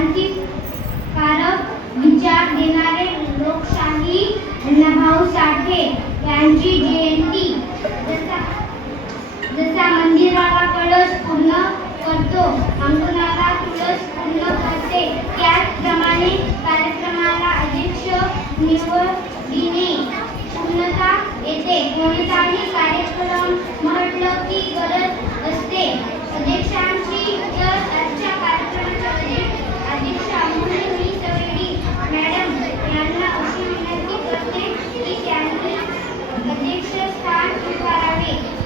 क्रांतिकारक विचार देणारे लोकशाही अण्णाभाऊ साठे यांची जयंती जसा जसा मंदिराला कळस पूर्ण करतो अंगणाला तुळस पूर्ण करते त्याचप्रमाणे कार्यक्रमाला अध्यक्ष निवडीने पूर्णता येते कोणताही कार्यक्रम म्हटलं की गरज असते. and to Paravik.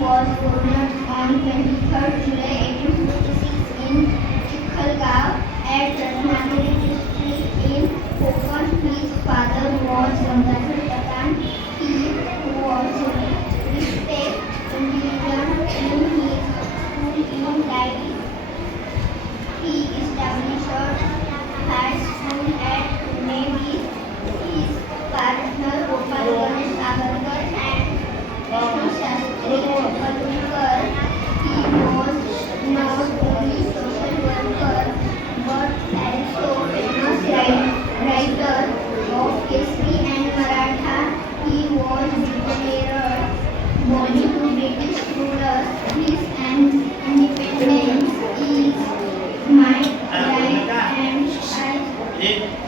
was born on 23rd July 1846 in Chikhalgaon at Janma 你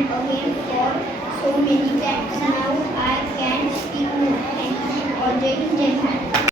and again for so many times Now I can speak more. Thank you. All day, Japan.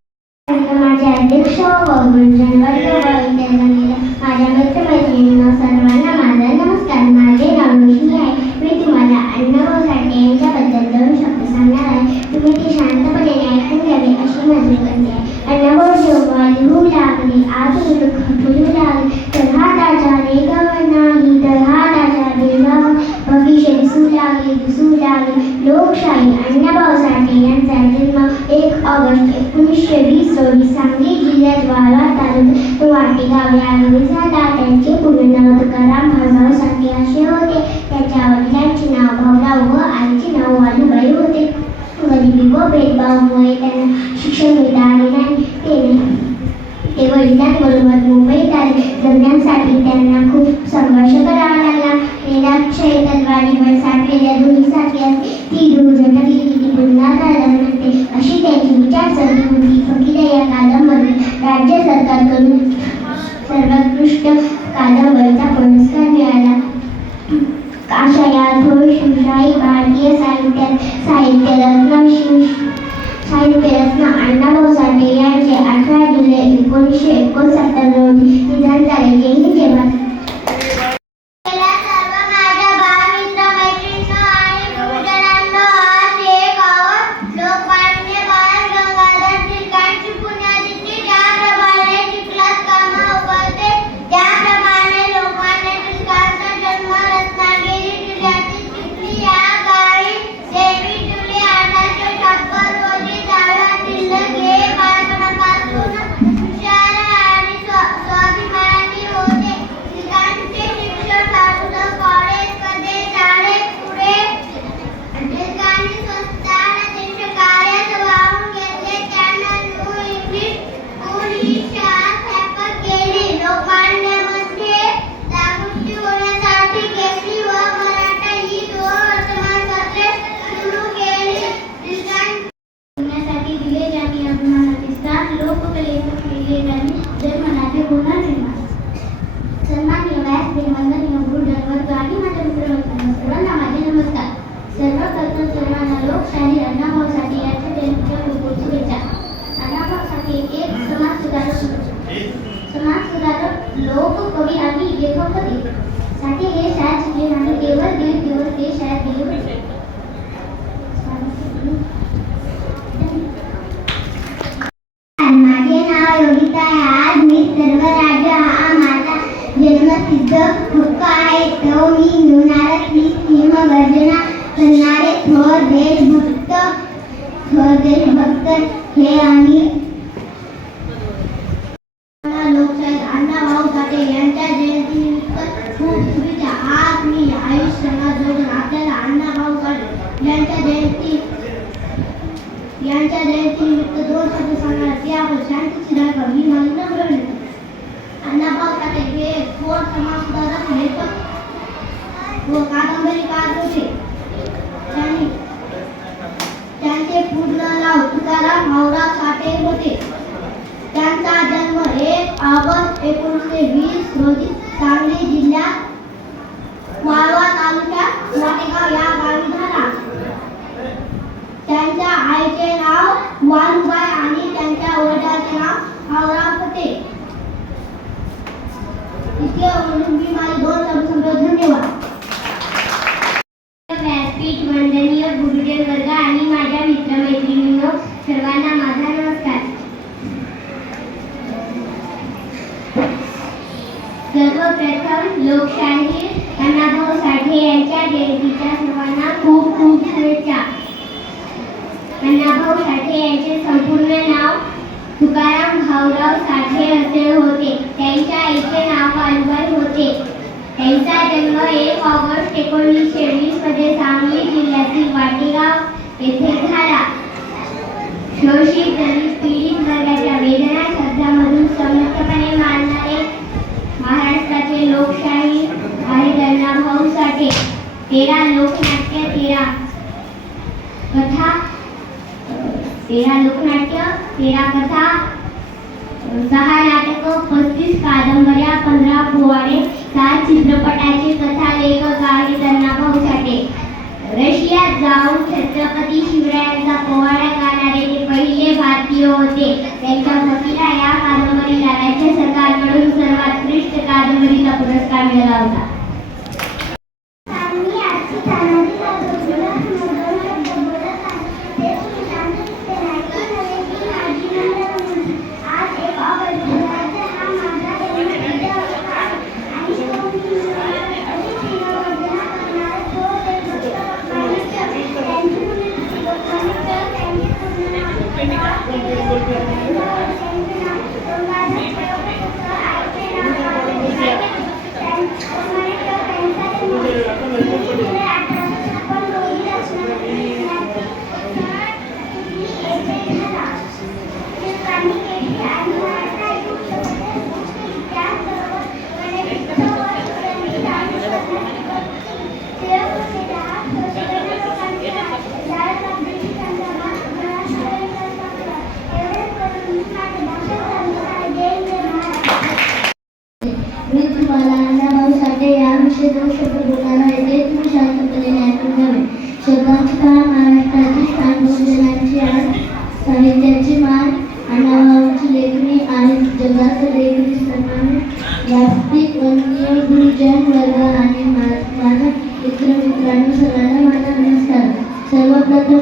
सिद्ध मुका आहे. तो मी घेणारा ती गर्जना करणारे थोर देशभक्त थोर देशभक्त हे आम्ही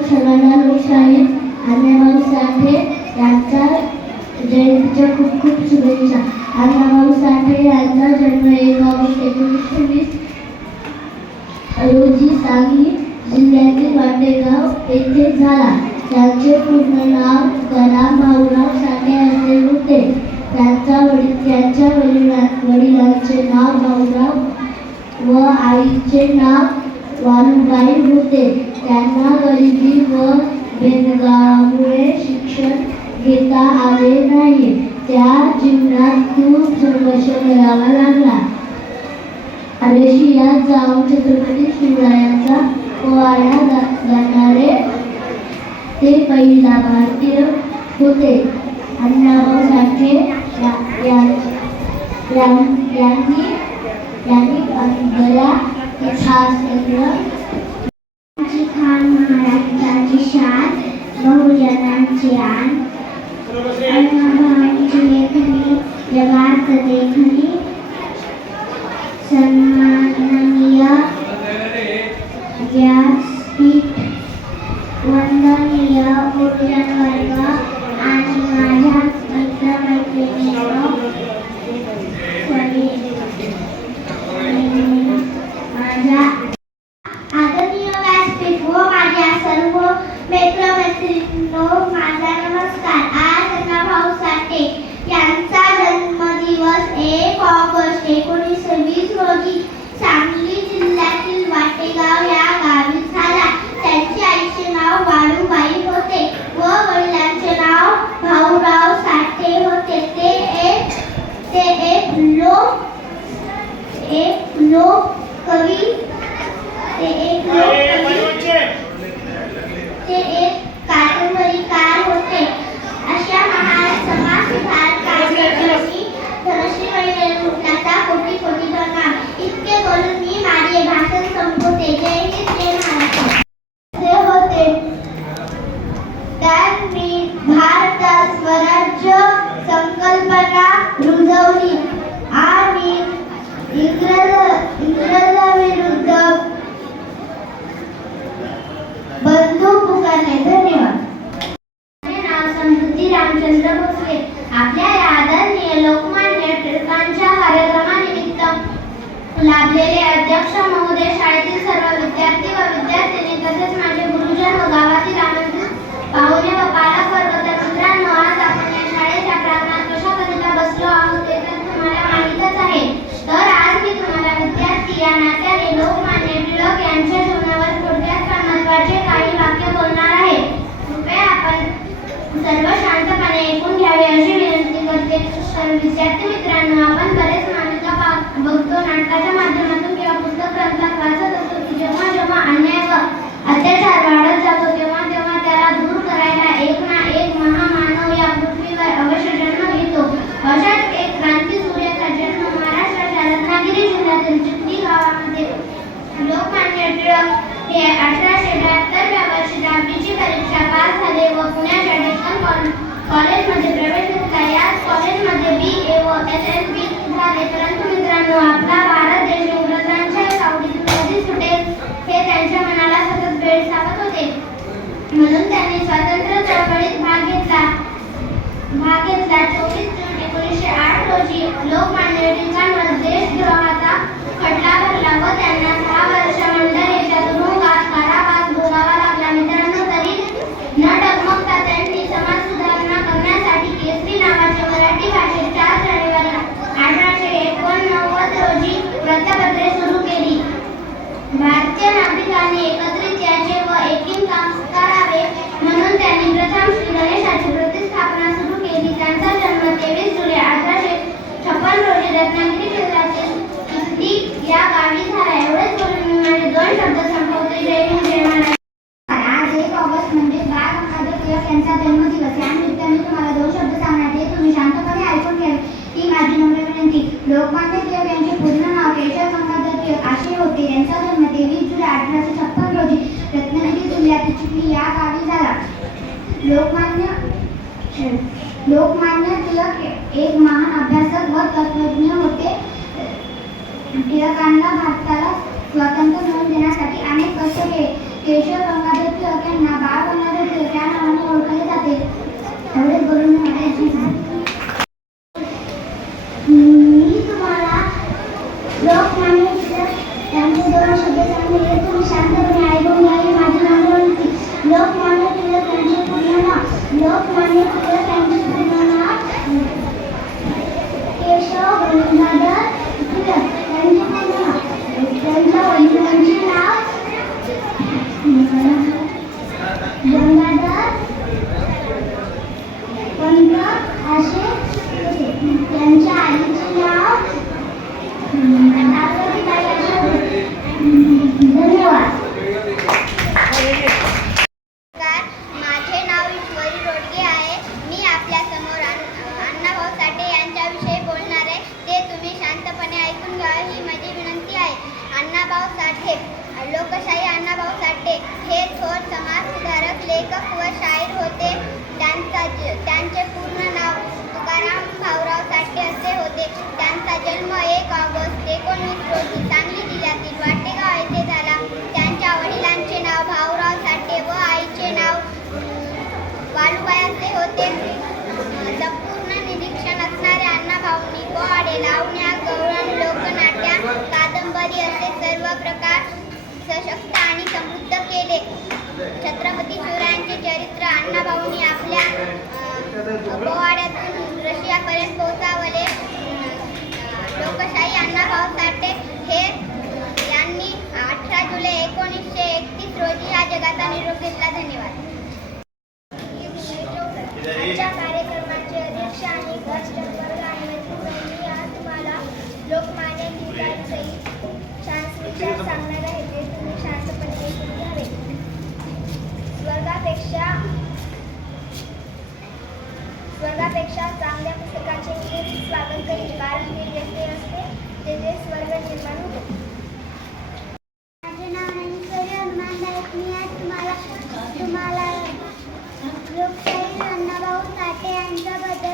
Şabanlar Şahit यां- यांनी यांनी बरा इतिहास खान अठराशे अठराशे त्र्याहत्तरव्या वर्षी दहावीची परीक्षा पास झाले व पुण्याच्या डेक्कन कॉलेजमध्ये प्रवेश घेतला. याच कॉलेजमध्ये बी ए व एच एस बी झाले. परंतु मित्रांनो आपला भारत देश इंग्रजांच्या सावलीतून कधी सुटेल हे त्यांच्या मनाला सतत वेळ भेडसावत होते. म्हणून त्यांनी स्वातंत्र्य चळवळीत भाग घेतला. भाग घेतला. चोवीस जून एकोणीसशे आठ रोजी लोकमान सशक्त आणि समृद्ध केले. छत्रपती शिवरायांचे चरित्र अण्णाभाऊंनी आपल्या पोवाड्यातून रशियापर्यंत पोहोचावले. लोकशाही अण्णाभाऊ साठे हे यांनी अठरा जुलै एकोणीसशे एकतीस रोजी या जगाचा निरोप घेतला. धन्यवाद. आजच्या कार्यक्रमाचे अध्यक्ष आणि स्वर्गापेक्षा चांगल्या पुस्तकाचे मी स्वागत करील कारण ते व्यक्ती असते तेथे स्वर्ग निर्माण होते. नाव ऐश्वर्या हनुमान नाईक. मी आज तुम्हाला तुम्हाला लोकशाही अण्णाभाऊ साठे यांच्याबद्दल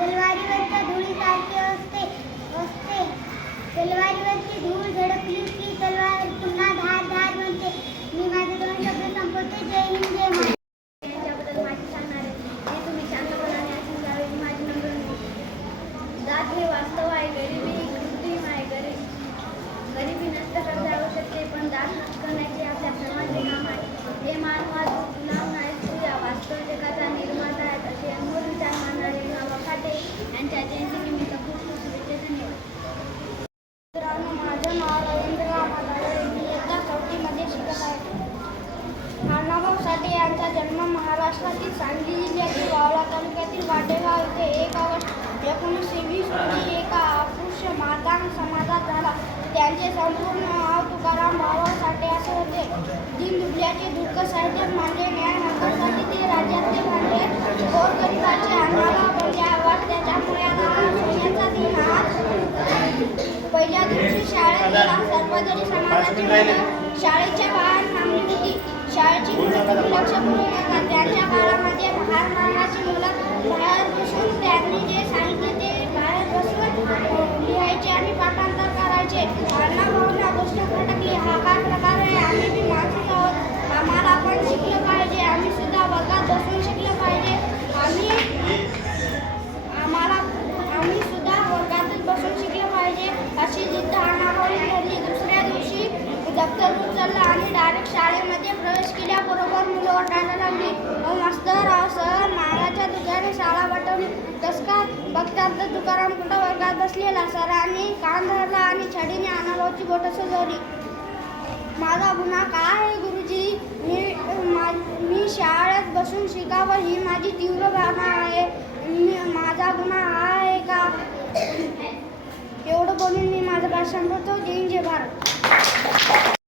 तलवारीवरच्या धुळीसारखे असते असते. तलवारीवरची धूळ झडकली की तलवार पुन्हा धार धार म्हणते. मी माझे दोन शब्द संपवते. जय हिंद जय Thank you. भक्तार्थ तुकाराम कुठं वर्गात बसलेला? सरांनी कान धरला आणि छडीने अनारोची बोट सजवली. माझा गुन्हा काय आहे गुरुजी? मी मी शाळेत बसून शिकावं ही माझी तीव्र भावना आहे. मी माझा गुन्हा हा आहे का? एवढं बोलून मी माझं भाषण करतो. जय जय भारत.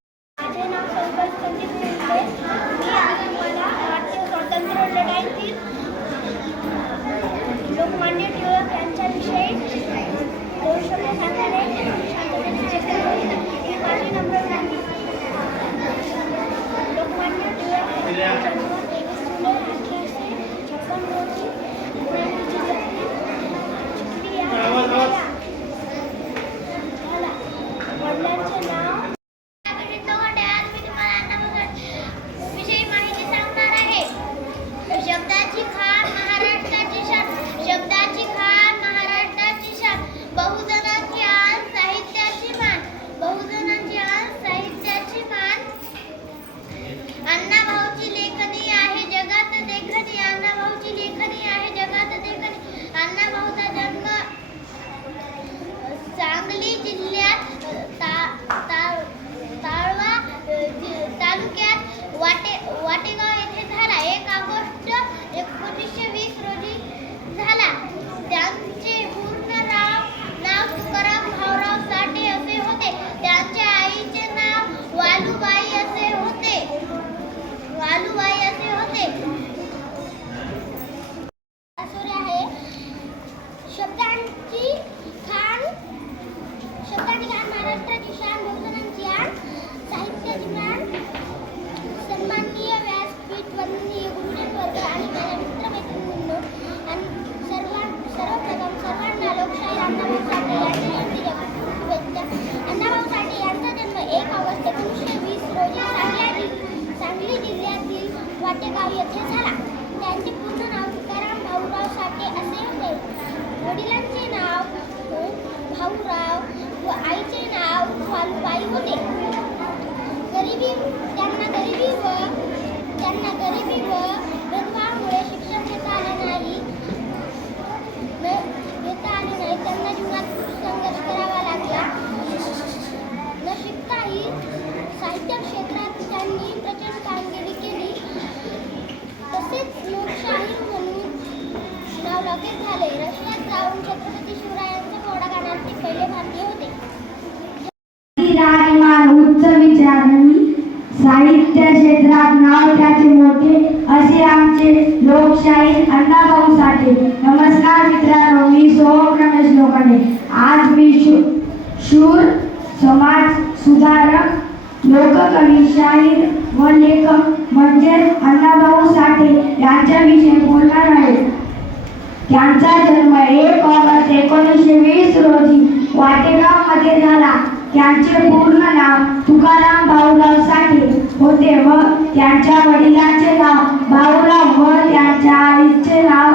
जन्म एक ऑगस्ट एकोणीसशे वीस रोजी वाटेगावमध्ये झाला. त्यांचे पूर्ण नाव तुकाराम भाऊराव साठे होते व त्यांच्या वडिलांचे नाव भाऊराव व त्यांच्या आईचे नाव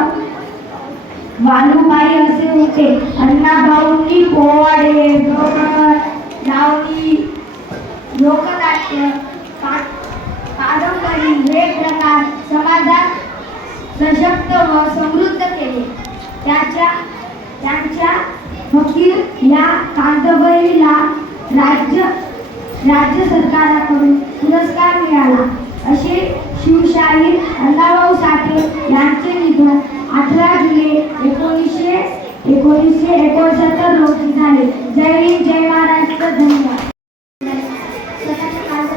वालूबाई असे होते. अण्णाभाऊंनी पोवाडे लावणी लोकनाट्य पारंपरिक हे प्रकार समाजात सशक्त व समृद्ध केले. त्याच्या त्यांच्या फकीर या कादंबरीला राज्य राज्य सरकाराकडून पुरस्कार मिळाला. असे शिवशाहीर अण्णाभाऊ साठे यांचे निधन अठरा जुलै एकोणीसशे एकोणीसशे एकोणसत्तर रोजी झाले. जय हिंद जय महाराष्ट्र धन्यवाद. स्वतःच्या काळात